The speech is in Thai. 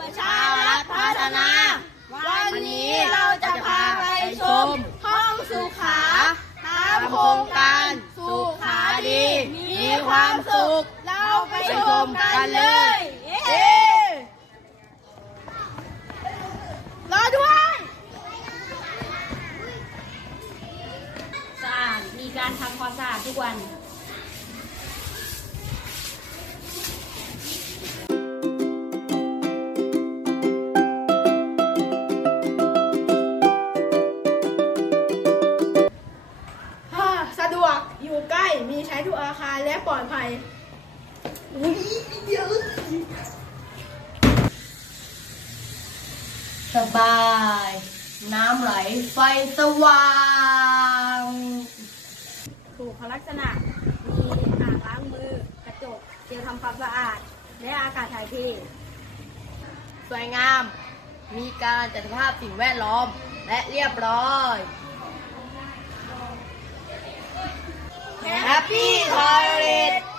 ประชารัฐพัฒนา วันนี้เราจะพาไปชมห้องสุขาตามโครงการสุขาดี มีความสุข เราไปชมกันเลยรอด้วยสะอาดมีการทำความสะอาดทุกวัน ใกล้ มีใช้ทุกอาคารและปลอดภัยสบาย น้ำไหลไฟสว่าง ถูกลักษณะ มีอ่างล้างมือ กระจกเจลทำความสะอาด และอากาศถ่ายเทสวยงาม มีการจัดสภาพสิ่งแวดล้อม และเรียบร้อย แฮ